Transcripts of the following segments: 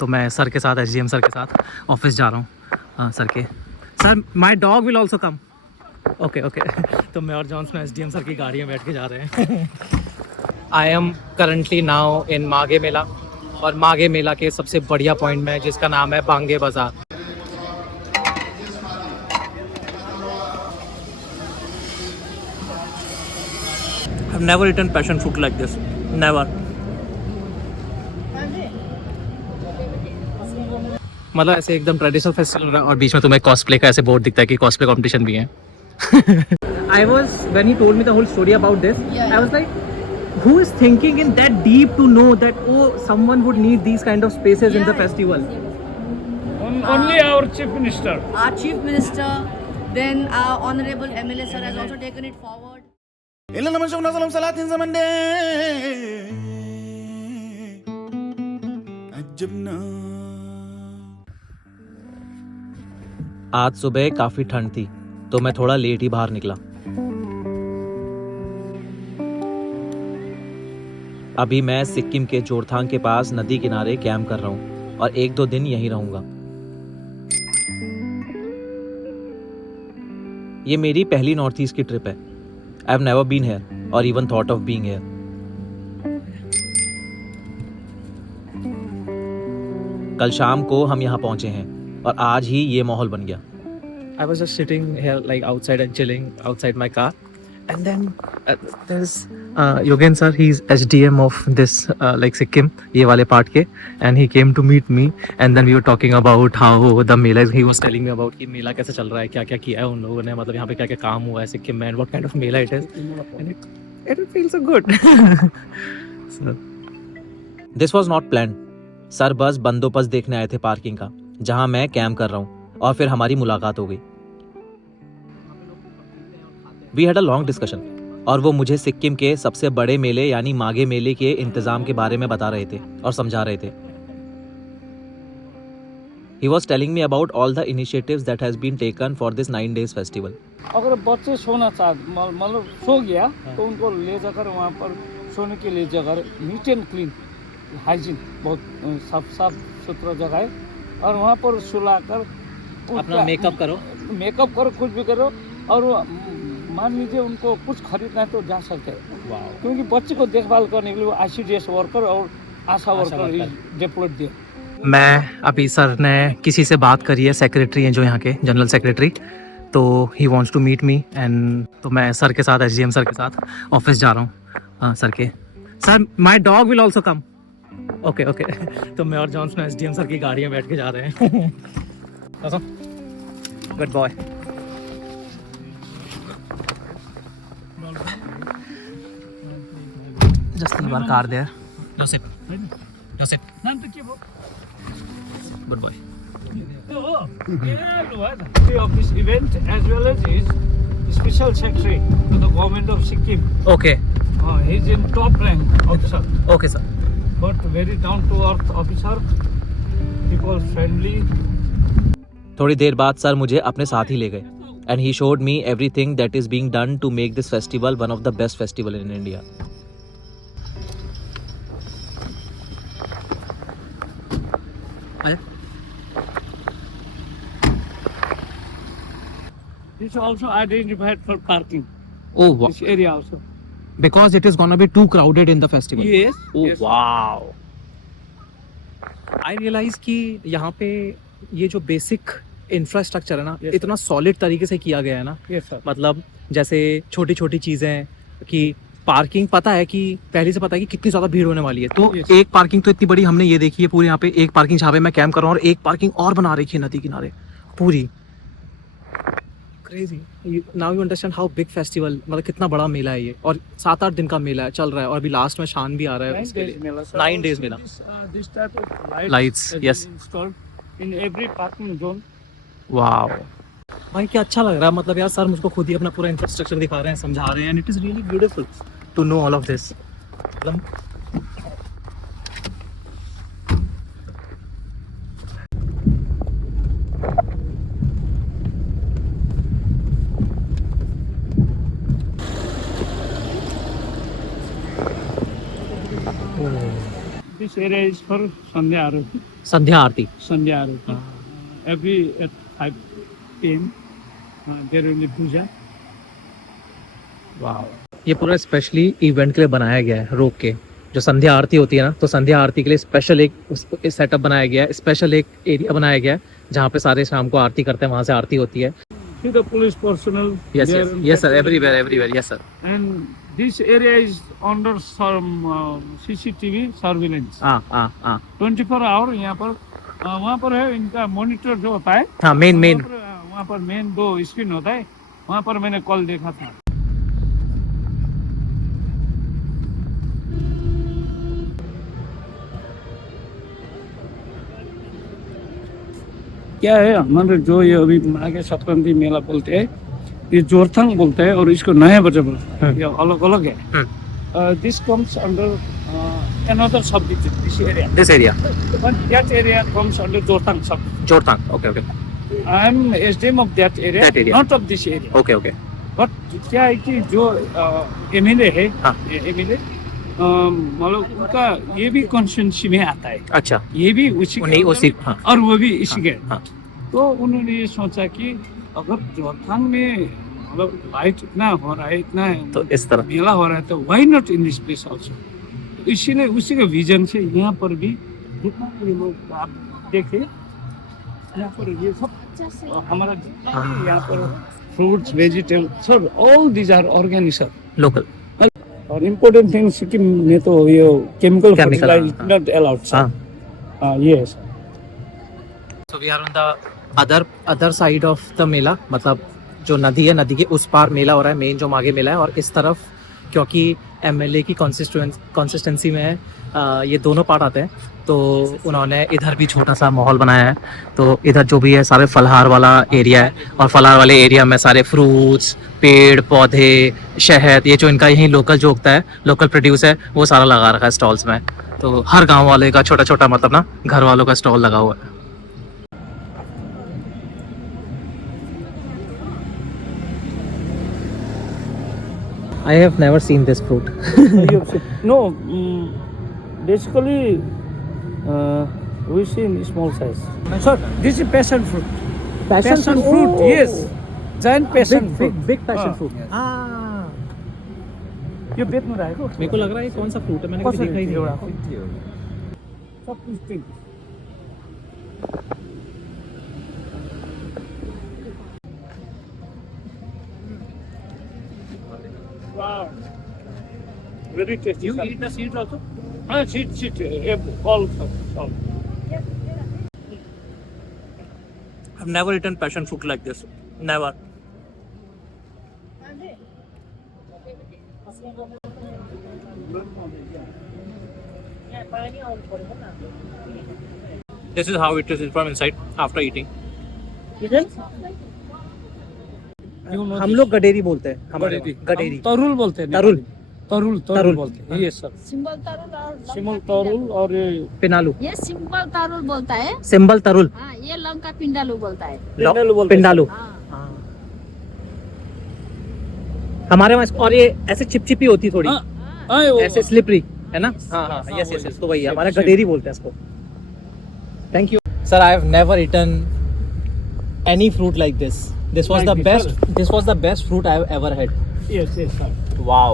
तो मैं सर के साथ SGM सर के साथ ऑफिस जा रहा हूँ। सर के sir my dog will also come. Okay okay तो मैं और जॉन्सन SDM सर की गाड़ी में बैठ के जा रहे हैं। I am currently now in Maghe Mela, और माघे मेला के सबसे बढ़िया पॉइंट में जिसका नाम है बांगे बाजार। I've never eaten passion fruit like this. Never. मतलब ऐसे एकदम ट्रेडिशनल फेस्टिवल और बीच में तुम्हें कॉस्प्ले का ऐसे बोर्ड दिखता है कि कॉस्प्ले कंपटीशन भी है। I was when he told me the whole story about this, I was like, who is thinking in that deep to know that someone would need these kind of spaces in the festival? Only our chief minister. Our chief minister, then our honorable MLA sir has also taken it forward. आज सुबह काफी ठंड थी तो मैं थोड़ा late ही बाहर निकला। अभी मैं सिक्किम के जोरथांग के पास नदी किनारे कैंप कर रहा हूँ और 1-2 दिन यहीं रहूंगा। ये मेरी पहली नॉर्थ ईस्ट की ट्रिप है। I have never been here और even thought of being here. कल शाम को हम यहाँ पहुंचे हैं और आज ही ये माहौल बन गया। I was just sitting here like outside and chilling outside my car, and then there's Yogen sir. He's SDM of this like Sikkim, ये वाले part के, and he came to meet me, and then we were talking about how the Mela is. He was telling me about कि मेला कैसे चल रहा है, क्या क्या किया है उन लोगों ने, मतलब यहाँ पे क्या क्या काम हुआ है सिक्किम में, and what kind of Mela it is, and it feels so good. So, this was not planned. Sir बस बंदोबस्त देखने आए थे पार्किंग का, जहाँ मैं कैंप कर रहा हूँ, और फिर हमारी मुलाकात हो गई। We had a long discussion और वो मुझे सिक्किम के सबसे बड़े मेले यानी माघे मेले के इंतजाम के बारे में बता रहे थे और समझा रहे थे। He was telling me about all the initiatives that has been taken for this 9 days festival. अगर बच्चे सोना मतलब सो गया तो उनको ले जाकर वहाँ पर सोने के लिए जगह नीट एंड क्लीन हाइजीन बहुत साफ सुथरा जगह है, और वहाँ पर सुलाकर अपना मेकअप करो कुछ भी करो, और मान लीजिए उनको कुछ खरीदना है तो जा सकते हैं, क्योंकि बच्चे को देखभाल करने के लिए ICDS वर्कर और आशा वर्कर डिप्लॉयड दिए। मैं अभी सर ने किसी से बात करी है, सेक्रेटरी हैं जो यहाँ के जनरल सेक्रेटरी, तो he wants to meet me, and तो मैं सर के साथ SGM सर के साथ ऑफिस जा रहा हूँ। Sir my dog will also come. Okay okay तो मैं और जॉन्सन SDM सर की गाड़ी में बैठ के जा रहे हैं। Good boy. Just leave our car there. Joseph. Good boy. Of this event as well as his special secretary to the government of Sikkim. Okay. He's in top rank officer. Okay, sir. But very down to earth officer. People friendly. थोड़ी देर बाद sir मुझे अपने साथ ही ले गए, and he showed me everything that is being done to make this festival one of the best festival in India. It's also identified for parking. Oh wow. This area also. Because it is gonna be too crowded in the festival. Yes. Oh yes. Wow. I realize कि यहाँ पे ये जो basic infrastructure है ना, yes, इतना solid तरीके से किया गया है ना, yes, मतलब जैसे छोटी छोटी चीज़ें कि पार्किंग पता है कि पहले से पता है कि कितनी ज़्यादा भीड़ होने वाली है, तो yes, एक पार्किंग तो इतनी बड़ी हमने ये देखी है पूरे यहाँ पे, एक पार्किंग जहाँ पे मैं कैंप कर रहा हूँ, और एक पार्किंग और बना रखी है नदी किनारे पूरी। Crazy. Now you understand how big festival, मतलब कितना बड़ा मेला है ये, और 7-8 दिन का मेला है, चल रहा है, और अभी लास्ट में शान भी आ रहा है उसके लिए। 9 days Mela. Lights yes in every parking zone. Wow भाई क्या अच्छा लग रहा है, मतलब यार सर मुझको खुद ही अपना पूरा इंफ्रास्ट्रक्चर दिखा रहे हैं, समझा रहे हैं, and it is really beautiful to know all of this. This area is for Sandhya Arati. Sandhya Arati. Sandhya Arati. Every at 5 p.m. There will be puja. वाह, ये पूरा स्पेशली इवेंट के लिए बनाया गया है. रोक के जो संध्या आरती होती है ना, तो संध्या आरती के लिए स्पेशल एक सेटअप बनाया गया है, स्पेशल एक एरिया बनाया गया है जहाँ पे सारे शाम को आरती करते हैं, वहाँ से आरती होती है. See the police personnel. Yes, there yes, and yes sir, everywhere, yes sir. And this area is under some CCTV surveillance. 24 hour यहाँ पर वहाँ पर है इनका मॉनिटर जो होता है. हाँ, मेन वहाँ पर मेन 2 स्क्रीन होता है. वहाँ पर मैंने कॉल देखा था. क्या है हमारे जो ये अभी माघे संक्रांति मेला बोलते हैं, ये जोरथांग बोलते हैं और इसको नया बजा बोलते हैं. ये अलग अलग है. This comes under another subdivision, this area. but that area comes under Jorethang subdivision. Jorethang. Okay. I am SDM of that area, That area. not of this area. Okay. But क्या है कि जो MLA है, हाँ. MLA मतलब उनका ये भी कॉन्स्टिट्यूंसी में आता है. अच्छा, ये भी उसी नहीं उसी. हाँ. और वो भी इसी के. हाँ. तो उन्होंने ये सोचा कि अगर जोरथांग में मतलब लाइट इतना हो रहा है, इतना तो इस तरह मेला हो रहा है, तो why not in this place also. इसीलिए उसी के विजन से यहाँ पर भी जितना भी लोग आप देखे यहाँ पर ये सब हमारा जितना भी यहाँ पर फ्रूट्स वेजिटेबल सब all these are organic sir, local. और इम्पोर्टेंट थिंग सिक्किम में तो ये chemical Chemical, fertiliser not allowed sir. Yes. So we are on the other side of the mela, मतलब जो नदी है, नदी के उस पार मेला हो रहा है, मेन जो माघे मेला है. और इस तरफ क्योंकि एमएलए की कंसिस्टेंसी में है, ये दोनों पार्ट आते हैं, तो उन्होंने इधर भी छोटा सा माहौल बनाया है. तो इधर जो भी है सारे फलहार वाला एरिया है, और फलहार वाले एरिया में सारे फ्रूट्स, पेड़ पौधे, शहद, ये जो इनका यहीं लोकल जो उगता है, लोकल प्रोड्यूस है, वो सारा लगा रखा है स्टॉल्स में. तो हर गाँव वाले का छोटा छोटा मतलब ना घर वालों का स्टॉल लगा हुआ है. I have never seen this fruit. No, basically we see in small size. Sir, this is passion fruit. Passion fruit, Oh. yes. Giant passion fruit. Big passion fruit. Yes. हाँ. ये बेच में रहेगा. मेरे को लग रहा है ये कौन सा फ्रूट है, मैंने कभी देखा ही नहीं. सब कुछ ठीक. Wow. Very tasty. You eat the seeds also? Seed. All. I've never eaten passion fruit like this. Never. This is how it is from inside after eating. हम लोग गडेरी बोलते हैं. हमारे गडेरी. तरुल बोलते हैं. तरुल बोलते हैं. ये सर. सिंबल तरुल और पिनालू. ये सिंपल तारुल बोलता है. सिंबल तरुल. हाँ, ये लंका पिंडालू बोलता है. पिंडालू. हाँ. हमारे वहाँ और ये ऐसे चिपचिपी होती थोड़ी, ऐसे स्लिपरी है ना. हाँ, यस, तो वही हमारे गडेरी बोलते हैं इसको. Thank you sir. I have never eaten any fruit like this. This was the best fruit I have ever had. Yes, sir. Wow.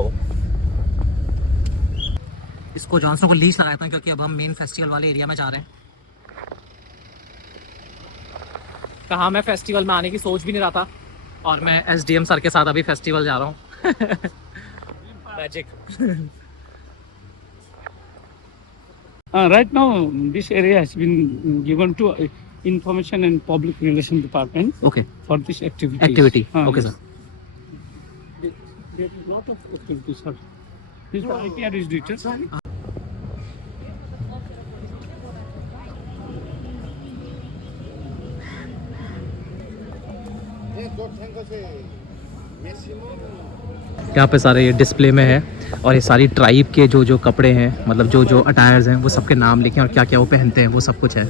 इसको जॉनसन को लीज लगाया था क्योंकि अब हम मेन फेस्टिवल वाले एरिया में जा रहे हैं. कहाँ मैं फेस्टिवल में आने की सोच भी नहीं रहा था, और मैं एसडीएम सर के साथ अभी फेस्टिवल जा रहा हूँ. Magic. Right now, this area has been given to Information and Public Relation Department Okay. for this activity. Okay, sir. There is a lot of activities, sir. This is the IPR is written. यहाँ पे सारे ये display में है, और ये सारी tribe के जो कपड़े हैं, मतलब जो अटायर्स हैं, वो सबके नाम लिखे हैं और क्या क्या वो पहनते हैं, वो सब कुछ है.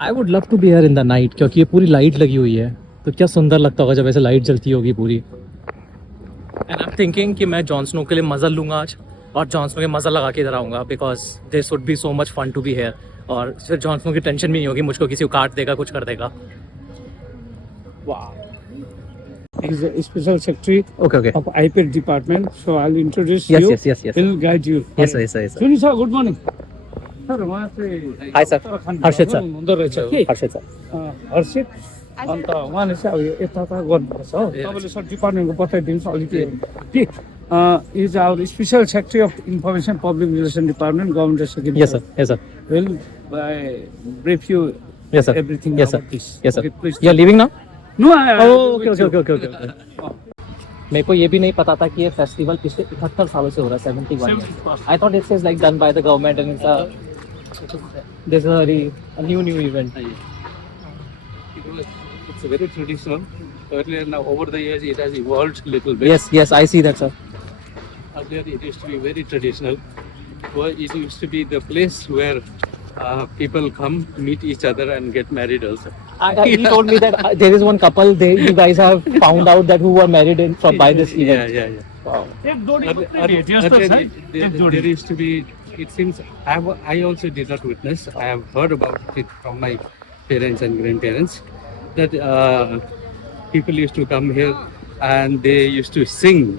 I would love to be here in the night, क्योंकि ये पूरी लाइट लगी हुई है, तो क्या सुंदर लगता होगा जब ऐसे लाइट जलती होगी पूरी. एंड आई एम थिंकिंग कि मैं जॉन स्नो के लिए मज़ा लूँगा आज और जॉन स्नो के मज़ा लगा के इधर आऊँगा because this would be so much fun to be here और फिर जॉन स्नो की टेंशन भी नहीं होगी मुझको किसी को काट देगा कुछ कर देगा. He's a special secretary Okay, okay. of IPED department. So I'll introduce Yes, you. yes, yes, yes. He'll guide you. Yes, sir, yes, sir, yes, sir. Sunil sir, good morning. Sir, उहाँ चाहिँ Hi, sir. हर्षित sir. हुँदो रहेछ कि हर्षित sir. हर्षित अन्त उहाँले चाहिँ अब यता त गर्नुपर्छ हो तपाईँले सर डिपार्टमेन्टको बताइदिनुहोस् अलिकति कि is our special secretary of information public relation department government secretary Yes, sir. Yes, sir. Will brief you Yes, sir. everything Yes, sir. about this. Yes, sir. Okay, please. You are leaving now? No, Oh, okay, okay, okay, okay, okay. मेरे को ये भी नहीं पता था कि ये festival पिछले 71 सालों से हो रहा है 71. I thought it is like done by the government and this is a new event. It's very traditional. Earlier, now over the years, it has evolved a little bit. Yes, yes, I see that, sir. Earlier, it used to be very traditional. Well, it used to be the place where people come, meet each other, and get married also. He told me that there is one couple. You guys have found out that who were married by this event. Yeah. Wow. Earlier, there used to be. It seems I also did not witness. I have heard about it from my parents and grandparents that people used to come here and they used to sing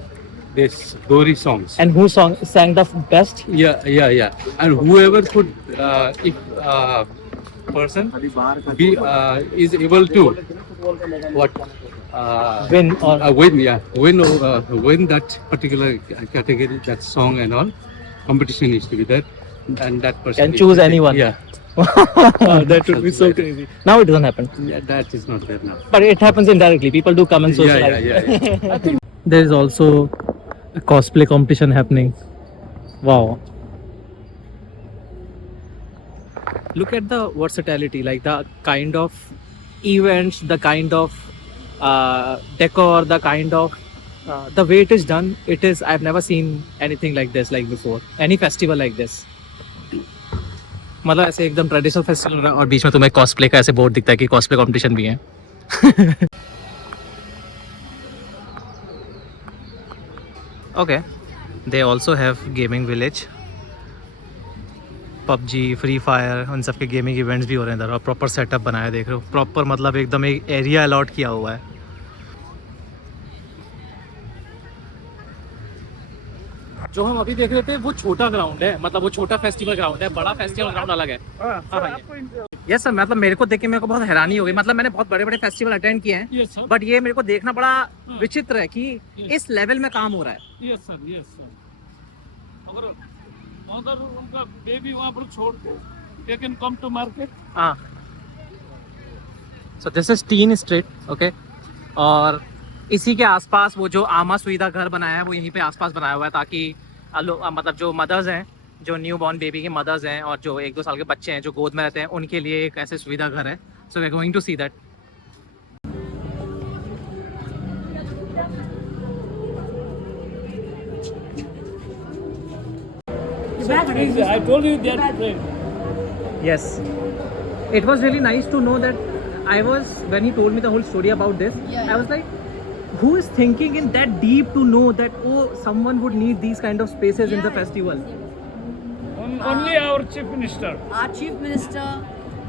these Dori songs. And who sang the best? Yeah. And whoever could, if person is able to Win or win that particular category, that song and all, competition used to be there, and that person can is- choose anyone. Yeah, That would be so crazy. Now it doesn't happen. yeah, that is not there now. But it happens indirectly. People do come and socialize. Yeah. There is also a cosplay competition happening. Wow. Look at the versatility, like the kind of events, the kind of decor, the kind of the way it is done. It is, I've never seen anything like this like before. Any festival like this. मतलब ऐसे एकदम traditional festival और बीच में तुम्हें cosplay का ऐसे board दिखता है कि कॉस्प्ले कंपटीशन भी है. Okay, they also have gaming village. PUBG, free fire, उन सब के गेमिंग इवेंट्स भी हो रहे हैं इधर और प्रॉपर सेटअप बनाया है. देख रहे हो, प्रॉपर मतलब एकदम एक एरिया अलॉट किया हुआ है. जो हम अभी देख रहे थे वो छोटा ग्राउंड है, मतलब वो छोटा फेस्टिवल ग्राउंड है. बड़ा फेस्टिवल ग्राउंड अलग है. यस सर, मतलब मेरे को देख के मेरे को बहुत हैरानी हो गई. मतलब मैंने बहुत बड़े बड़े फेस्टिवल अटेंड किए हैं, Yes, sir. बट ये मेरे को देखना बड़ा विचित्र है कि इस लेवल में काम हो रहा है. Yes, sir. अगर उनका बेबी वहाँ पर छोड़ दो, they can come to market. हाँ. So this is tin street. Okay, और इसी के आसपास वो जो आमा सुविधा घर बनाया है वो यहीं पे आसपास बनाया हुआ है ताकि मतलब जो मदर्स हैं, जो न्यू बॉर्न बेबी के मदर्स हैं और जो 1-2 साल के बच्चे हैं जो गोद में रहते हैं, उनके लिए एक ऐसे सुविधा घर है. So we are going to see that. I told you they are friends. Yes. It was really nice to know that when he told me the whole story about this, Yeah. I was like, who is thinking in that deep to know that, oh, someone would need these kind of spaces in the festival? Only our chief minister. Our chief minister,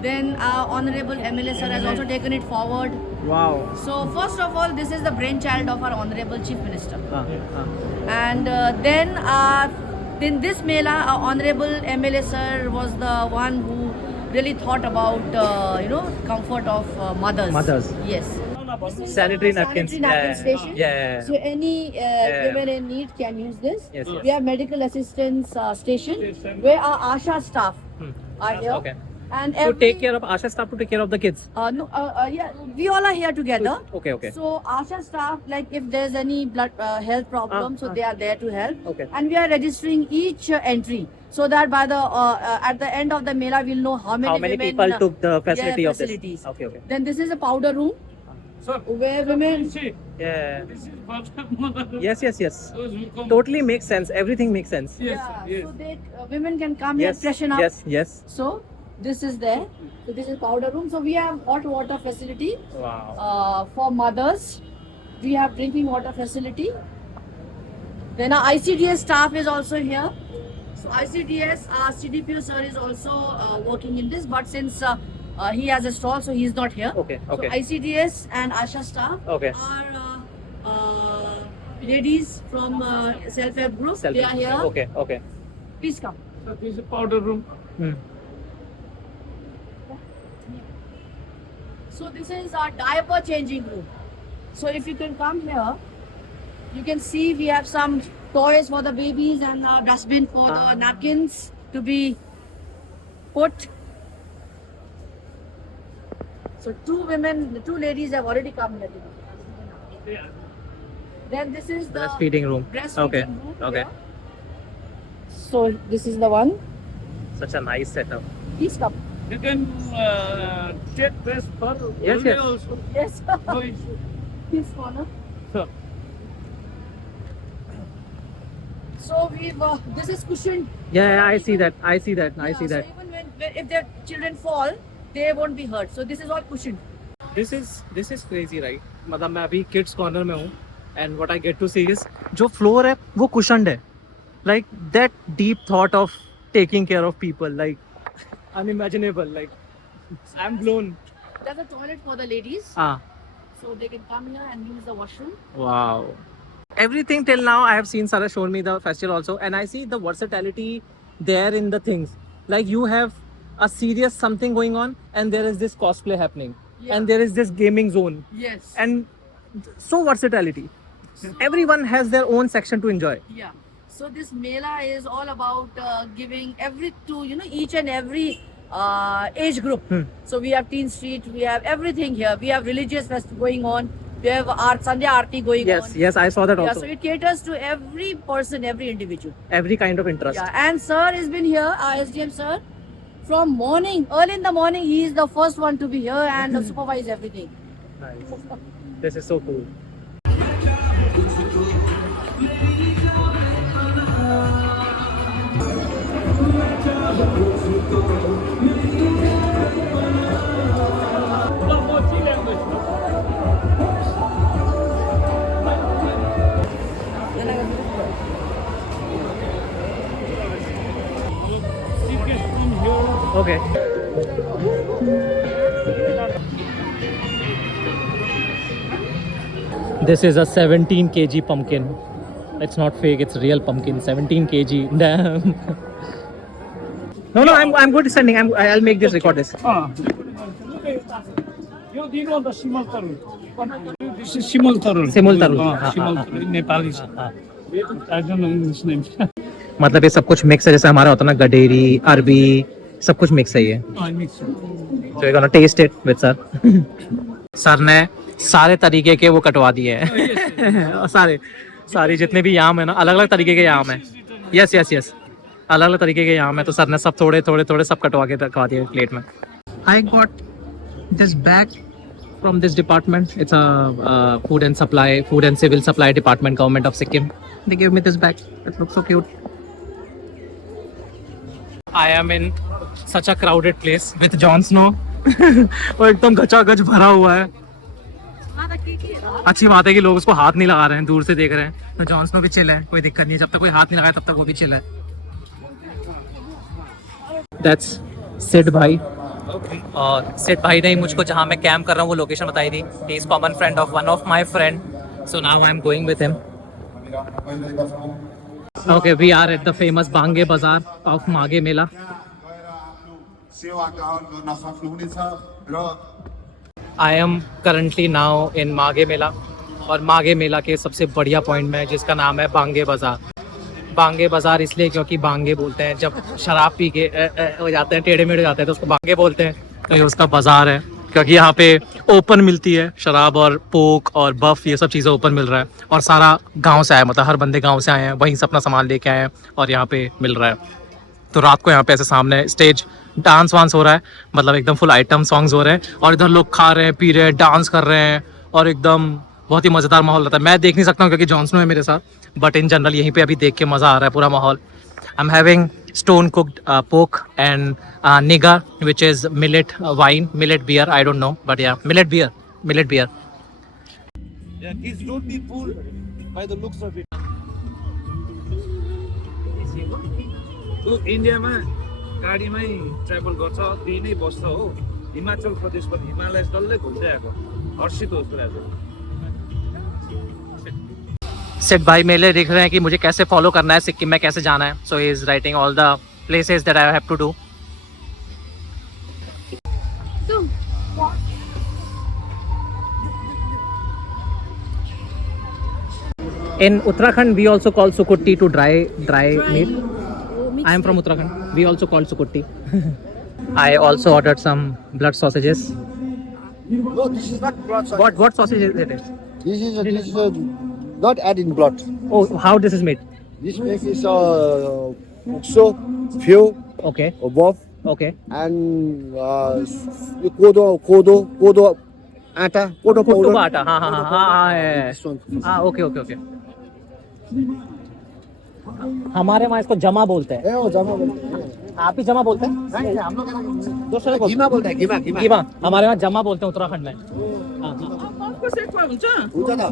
then our honorable MLA sir has also taken it forward. Wow. So first of all, this is the brainchild of our honorable chief minister. And then this Mela, our honorable MLA sir was the one who really thought about comfort of mothers. Mothers. Yes. Sanitary napkins. Sanitary napkin station. Yeah. So any women in need can use this. Yes, yes. We have medical assistance station where our ASHA staff are here. Okay. And To take care of ASHA staff to take care of the kids. yeah, we all are here together. Okay. So ASHA staff, like if there's any blood health problem, so they are there to help. Okay. And we are registering each entry so that by the at the end of the Mela we'll know how many women people took the facility of facilities. this. Okay. Then this is a powder room Sir, where women. see, Yeah. this is father, mother. Yes. Those who come. Totally makes sense. Everything makes sense. Yes, Yeah, yes. so they women can come Yes. here, freshen up. Yes. So this is there. So this is powder room. So we have hot water facility Wow. for mothers. We have drinking water facility. Then our ICDS staff is also here. So ICDS, CDPO sir is also working in this, but since he has a stall, so he is not here. Okay, okay. So ICDS and ASHA staff Okay. are ladies from self-help group. They are here. Okay, okay. Please come. So this is a powder room. So this is our diaper changing room. So if you can come here, you can see we have some toys for the babies and a dustbin for the napkins to be put. So two ladies have already come here. Then this is the Breastfeeding room. breastfeeding Okay, room. okay. here. So this is the one. Such a nice setup. Please come. You can take this for Yes, one day yes. also. Yes. No issue. Please corner. So, So we've this is cushioned. Yeah, I see that. I see that. I Yeah, see that. So even when if their children fall, they won't be hurt. So this is all cushioned. This is crazy, right? मतलब मैं अभी kids corner में हूँ, and what I get to see is जो floor है वो cushioned है, like that deep thought of taking care of people, like unimaginable, like I'm blown. There's a toilet for the ladies, Ah, so they can come here and use the washroom. wow. Everything till now I have seen Sarah showed me the festival also, and I see the versatility there in the things. Like you have a serious something going on, and there is this cosplay happening, Yeah. and there is this gaming zone, Yes. and so versatility. Everyone has their own section to enjoy. Yeah. So this Mela is all about giving each and every age group. So we have Teen Street, we have everything here. We have religious fest going on. We have art Sunday Aarti going Yes, on. yes, I saw that Yeah, also. so it caters to every person, every individual. Every kind of interest. Yeah, and sir has been here, our SDM sir, from morning, early in the morning. He is the first one to be here and supervise everything. Nice. This is so cool. one more three language. Tickets from here. Okay. This is a 17 kg pumpkin. It's not fake, it's real pumpkin. 17 kg. Damn. No, I'm good sending. I'll make this record this. You know the Simal Tarun. This is Simal Tarun. Simal Tarun. Simal Tarun. Nepali. I don't know English name. मतलब ये सब कुछ mix है, जैसे हमारा होता है ना गडेरी, अरबी, सब कुछ मिक्स है ये. I mix it. So we're gonna taste it with sir. Sir ने सारे तरीके के वो कटवा दिए हैं. और सारे जितने भी याम है ना, अलग अलग तरीके के याम है. यस यस यस, अलग अलग तरीके के याम है, तो सर ने सब थोड़े थोड़े सब कटवा के रखवा दिए प्लेट में. I got this bag from this department. It's a food and civil supply department, government of Sikkim. They gave me this bag. It looks so cute. I am in such a crowded place with Jon Snow. और एकदम गचागच भरा हुआ है. अच्छी बात है कि लोग उसको हाथ नहीं लगा रहे हैं, दूर से देख रहे हैं. तो जॉन स्नो भी चिल है, कोई दिक्कत नहीं है. जब तक कोई हाथ नहीं लगाए तब तक वो भी चिल है. That's सिड भाई. और सिड भाई ने मुझको जहाँ मैं कैंप कर रहा हूँ वो लोकेशन बताई थी. He is common friend of one of my friend. So now I am going with him. Okay, we are at the famous Bange Bazaar of Mage Mela. I am currently now in Mage Mela. और मागे मेला के सबसे बढ़िया point में, जिसका नाम है बांगे बाज़ार. बांगे बाज़ार इसलिए क्योंकि बांगे बोलते हैं जब शराब पी के हो जाते हैं, टेढ़े मेढ़े जाते हैं, तो उसको बांगे बोलते हैं. तो ये उसका बाज़ार है क्योंकि यहाँ पे ओपन मिलती है शराब और पोक और बफ, ये सब चीज़ें ओपन मिल रहा है. और सारा गांव से आया, मतलब हर बंदे गांव से आए हैं, वहीं से अपना सामान लेके आए हैं और यहाँ पे मिल रहा है. तो रात को यहाँ पे ऐसे सामने स्टेज डांस वांस हो रहा है, मतलब एकदम फुल आइटम सॉन्ग्स हो रहे हैं, और इधर लोग खा रहे हैं, पी रहे हैं, डांस कर रहे हैं, और एकदम बहुत ही मज़ेदार माहौल रहता है. मैं देख नहीं सकता हूँ क्योंकि जॉन स्नो है मेरे साथ, बट इन जनरल यहीं पे अभी देख के मज़ा आ रहा है पूरा माहौल. I am having stone cooked pork and nigar, which is millet millet beer. I don't know, but yeah, millet beer. Yeah, kids, don't be fooled by the looks of it. ऊ इन्डियामा गाडीमै ट्राभल गर्छ, त्यही नै बस्छ हो। हिमाचल प्रदेशबाट हिमालय डल्लै घुम्दै आएको, हर्षित होस् रहेको। सेठ भाई मेरे लिए देख रहे हैं कि मुझे कैसे फॉलो करना है, सिक्किम में कैसे जाना है. So he is writing all the places that I have to do. In Uttarakhand, we also call sukutti to dry meat. I am from Uttarakhand. We also call sukutti. I also ordered some blood sausages. No, this is not blood sausage. What sausage is it? This is not adding blood. Oh, how this is made? This make is ukso, few, Okay, above, okay. and kodo atta, kodo Kuttu powder. ka atta. हाँ हाँ हाँ हाँ yeah. This one. हाँ okay okay okay. हमारे वहाँ इसको जमा बोलते हैं. वो जमा बोलते हैं। आप ही जमा बोलते हैं? नहीं, हम लोग दूसरे को गीमा बोलते हैं, गीमा। कीमा. हमारे वहाँ जमा बोलते हैं उत्तराखंड में. हाँ, हाँ. पूछा था।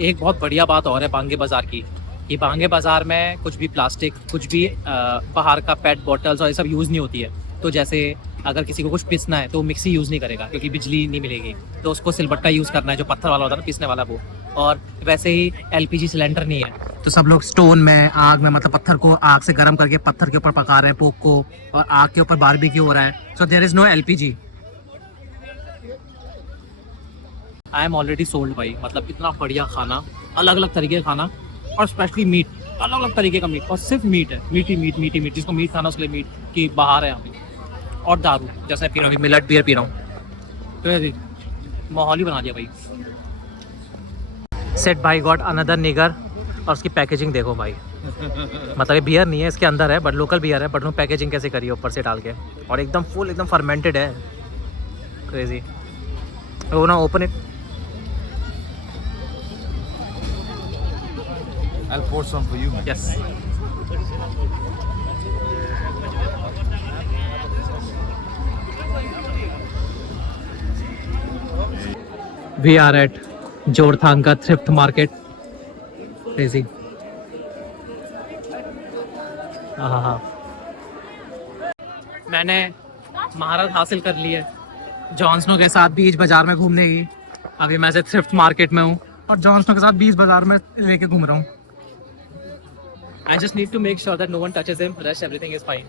एक बहुत बढ़िया बात और है बांगे बाजार की, कि बांगे बाजार में कुछ भी प्लास्टिक, कुछ भी बाहर का पेट बॉटल्स और ये सब यूज़ नहीं होती है. तो जैसे अगर किसी को कुछ पीसना है तो वो मिक्सी यूज़ नहीं करेगा क्योंकि बिजली नहीं मिलेगी, तो उसको सिलबट्टा यूज़ करना है, जो पत्थर वाला होता है ना पीसने वाला वो. और वैसे ही एलपीजी सिलेंडर नहीं है, तो सब लोग स्टोन में, आग में, मतलब पत्थर को आग से गर्म करके पत्थर के ऊपर पका रहे हैं पोक को, और आग के ऊपर बारबेक्यू हो रहा है. So there is no LPG. I am already sold भाई. मतलब इतना बढ़िया खाना, अलग अलग तरीके का खाना, और स्पेशली मीट, अलग अलग तरीके का मीट, और सिर्फ मीट है, मीठी मीट. जिसको मीट खाना उसके लिए मीट की बाहर है यहाँ पे. और दारू, जैसे पी रहा हूँ, मिलट बियर पी रहा हूँ. तो ये माहौल ही बना दिया भाई. सेट भाई गॉट अनदर निगर, और उसकी पैकेजिंग देखो भाई. मतलब ये बियर नहीं है, इसके अंदर है, बट लोकल बियर है, बट वो पैकेजिंग कैसे करी है ऊपर से डाल के, और एकदम फुल, एकदम फर्मेंटेड है. क्रेजी. वो ना open it. I'll pour some for you, man. Yes. We are at Jorthanga thrift market. Crazy. हाँ. मैंने महारत हासिल कर ली है जॉन स्नो के साथ बीच बाजार में घूमने की. अभी मैं से थ्रिफ्ट मार्केट में हूँ और जॉन स्नो के साथ बीच बाजार में लेके घूम रहा हूँ. I just need to make sure that no one touches him. Rest everything is fine.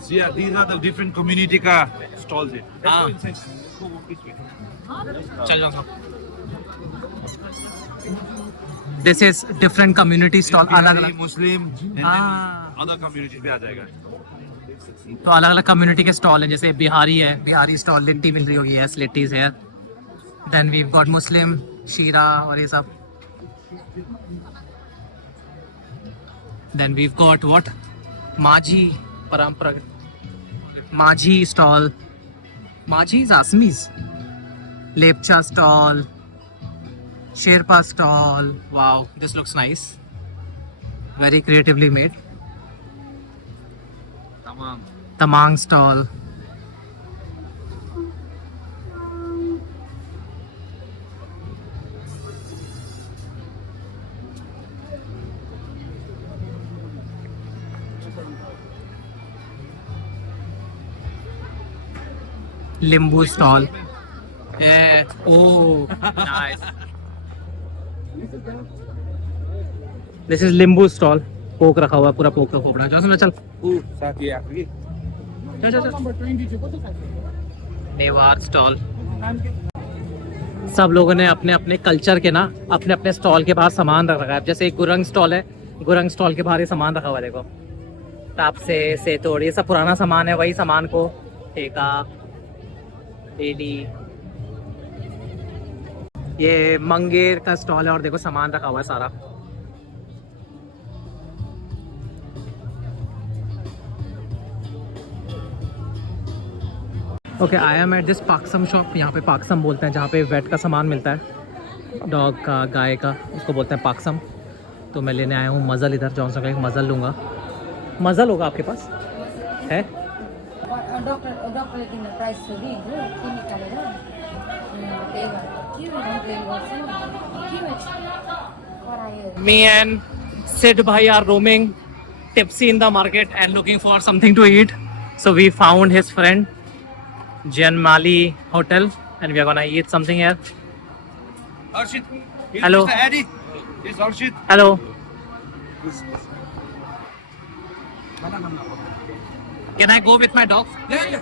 So yeah, these are the different community ka stalls here. Let's Ah. go inside. Let's go walk this way. चल जाओ. This is different community stall. अलग Bihari, अलग. Muslim, and Ah. then other communities भी आ जाएगा. तो अलग अलग community के स्टॉल हैं. जैसे बिहारी है, बिहारी स्टॉल, लिट्टी मिल रही होगी. Yes, litti is here. Then we got Muslim, sheera और ये सब. देन वी गॉट व्हाट, माझी, परंपरागत माझी स्टॉल, माझी आसमीज, Lepcha stall, Sherpa stall. Wow, this looks nice, very creatively made. Tamang stall. limbu stall. Yeah. Oh, nice. This is limbu stall. पोक रखा हुआ है, पूरा पोक का खोपड़ा. चल चल साथ ही आखिरी. नेवार स्टॉल. सब लोगों ने अपने अपने कल्चर के ना अपने अपने स्टॉल के बाहर सामान रख रखा है. जैसे एक गुरंग स्टॉल है, गुरंग स्टॉल के बाहर ये सामान रखा हुआ है. देखो, ताप से तोड़, ये सब पुराना सामान है. वही सामान को ठेका, डेली. ये मंगेर का स्टॉल है, और देखो सामान रखा हुआ है सारा. Okay, I am at this Paksam shop. यहाँ पे पाकसम बोलते हैं जहाँ पे वेट का सामान मिलता है, डॉग का, गाय का, उसको बोलते हैं पाकसम. तो मैं लेने आया हूँ मज़ल. इधर जॉनसन का एक मज़ल लूँगा. मज़ल होगा आपके पास है? Me and Sid bhai are roaming tipsy in the market and looking for something to eat. So we found his friend Janmali Hotel and we are gonna eat something here. Arshit. Here's Hello. Mr. Eddie. Here's Arshit. Hello. Can I go with my dog? Yeah.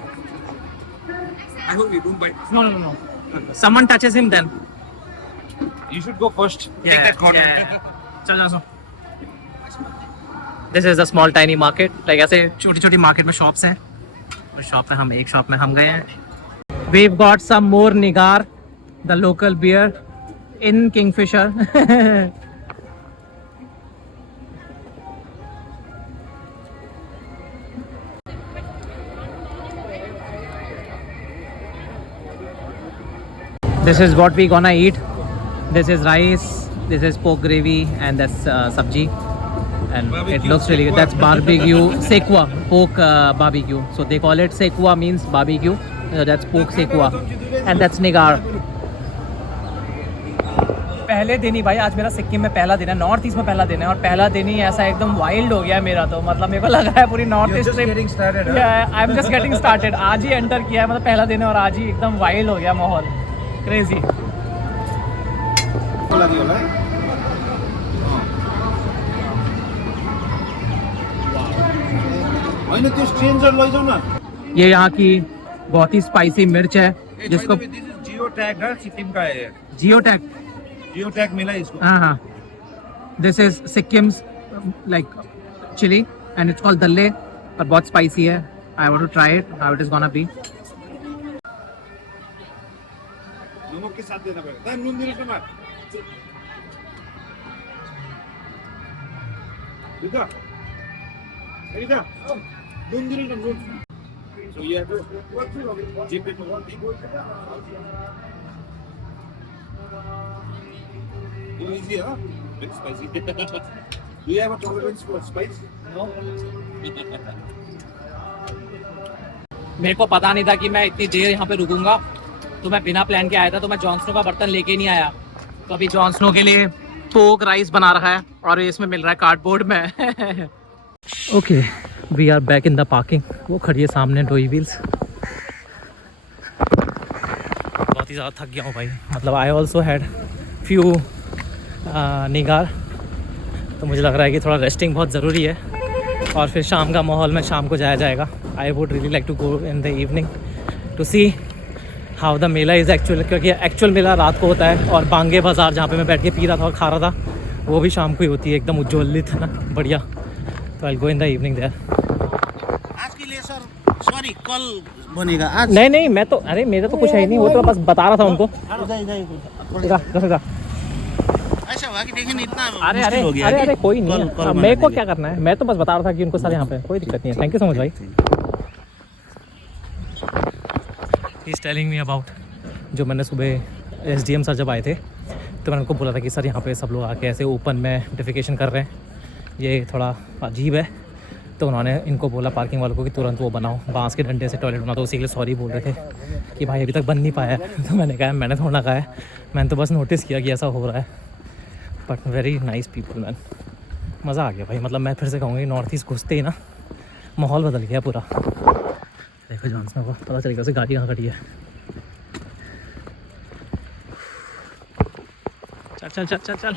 I hope you don't bite. No. Someone touches him then. You should go first. Take that corner. चल This is a small tiny market. Like ऐसे छोटी छोटी market में shops हैं. उस shop में हम एक shop में हम गए हैं. We've got some more Nigar, the local beer in Kingfisher. This is what we gonna eat. This is rice, this is pork gravy, and that's sabji. And it looks really good. That's barbecue, sekwa, pork barbecue. So they call it sekwa means barbecue. That's pork sekwa. And that's Nigar. पहले दिन ही भाई, आज मेरा सिक्किम में पहला दिन है, north east में पहला दिन है और पहला दिन ही ऐसा एकदम वाइल्ड हो गया मेरा तो, मतलब मेरे को लग रहा है पूरी north east trip I am just getting started. आज ही एंटर किया है, मतलब पहला दिन है और आज ही एकदम वाइल्ड हो गया माहौल. क्रेजी. ये यहाँ की बहुत ही स्पाइसी मिर्च है जिसको जियो टैग है, सिक्किम का है. जियो टैग मिला है इसको. हाँ. This is Sikkim's like chilli and it's called dalle और बहुत स्पाइसी है. I want to try it how it is gonna be. नमक के साथ देना पड़ेगा. नून मिर्च नमक. इधर नून मिर्च नमक. So you have to dip it one deep. Easy, huh? Bit spicy. Do you have a tolerance for spice? No. मेरे को पता नहीं था कि मैं इतनी देर यहाँ पे रुकूंगा, तो मैं बिना प्लान के आया था. तो मैं जॉन स्नो का बर्तन लेके नहीं आया, तो अभी जॉन स्नो के लिए पोक राइस बना रखा है और इसमें मिल रहा है कार्डबोर्ड में. Okay, we are back in the parking. वो खड़ी है सामने डोई व्हील्स. बहुत ही ज़्यादा थक गया हूँ भाई, मतलब आई ऑल्सो हैड फ्यू निगार, तो मुझे लग रहा है कि थोड़ा रेस्टिंग बहुत ज़रूरी है और फिर शाम का माहौल में शाम को जाया जाएगा. I would really like to go in the evening to see how the mela is actual, क्योंकि एक्चुअल मेला रात को होता है और बांगे बाज़ार जहाँ पे मैं बैठ के पी रहा था और खा रहा था वो भी शाम को ही होती है, एकदम उज्ज्वलित है ना, बढ़िया. तो आई गो इन द इवनिंग देयर. आज के लिए सर सॉरी कल बनेगा आज. नहीं मैं तो, अरे मेरा तो कुछ है ही नहीं, वो तो बस बता रहा था उनको. ऐसा हुआ कि देखिए इतना अरे हो गया. अरे कोई नहीं, मेरे को क्या करना है, मैं तो बस बता रहा था कि उनको सर यहाँ पे कोई दिक्कत नहीं है. थैंक यू सो मच भाई. He is telling me about, जो मैंने सुबह SDM सर जब आए थे तो मैंने उनको बोला था कि सर यहाँ पे सब लोग आके ऐसे ओपन में डिफिकेशन कर रहे हैं, ये थोड़ा अजीब है. तो उन्होंने इनको बोला पार्किंग वालों को कि तुरंत वो बनाओ, बांस के डंडे से टॉयलेट बनाओ. तो उसी के लिए सॉरी बोल रहे थे कि भाई अभी तक बन नहीं पाया है. तो मैंने कहा मैंने थोड़ा कहा है, मैंने तो बस नोटिस किया कि ऐसा हो रहा है. But very nice people man, मज़ा आ गया भाई. मतलब मैं फिर से कहूँगी नॉर्थ ईस्ट घुसते ही ना माहौल बदल गया पूरा. देखो जॉनसन को पता चलेगा उसे गाड़ी कहाँ खड़ी है. चल चल चल चल चल.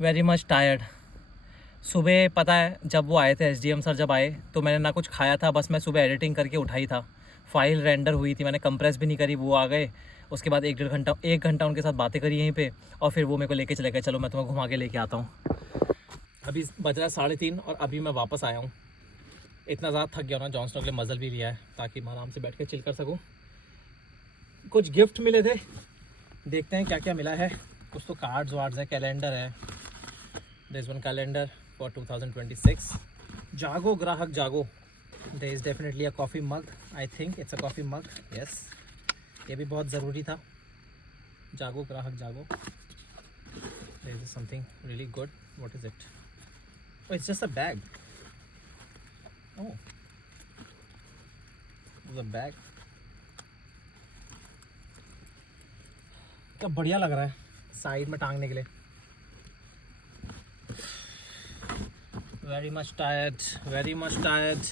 Very much tired. सुबह पता है जब वो आए थे SDM सर जब आए तो मैंने ना कुछ खाया था, बस मैं सुबह एडिटिंग करके उठाई था. फाइल रेंडर हुई थी, मैंने कंप्रेस भी नहीं करी. वो आ गए, उसके बाद 1 घंटा उनके साथ बातें करी यहीं पे और फिर वो मेरे को लेके चले गए. चलो मैं तुम्हें घुमा के लेके आता हूँ. अभी बज रहा है 3:30 और अभी मैं वापस आया हूँ. इतना ज़्यादा थक गया ना, जॉन स्नो के लिए मज़ल भी लिया है ताकि मैं आराम से बैठ के चिल कर सकूँ. कुछ गिफ्ट मिले थे, देखते हैं क्या क्या मिला है. कुछ तो कार्ड्स वार्ड्स है, कैलेंडर है. There is one calendar for 2026. Jago Grahak Jago. There is definitely a coffee mug. I think it's a coffee mug. Yes. ये भी बहुत ज़रूरी था. Jago Grahak Jago. There is something really good. What is it? Oh, it's just a bag. Oh, the bag. क्या बढ़िया लग रहा है साइड में टांगने के लिए. Very much tired.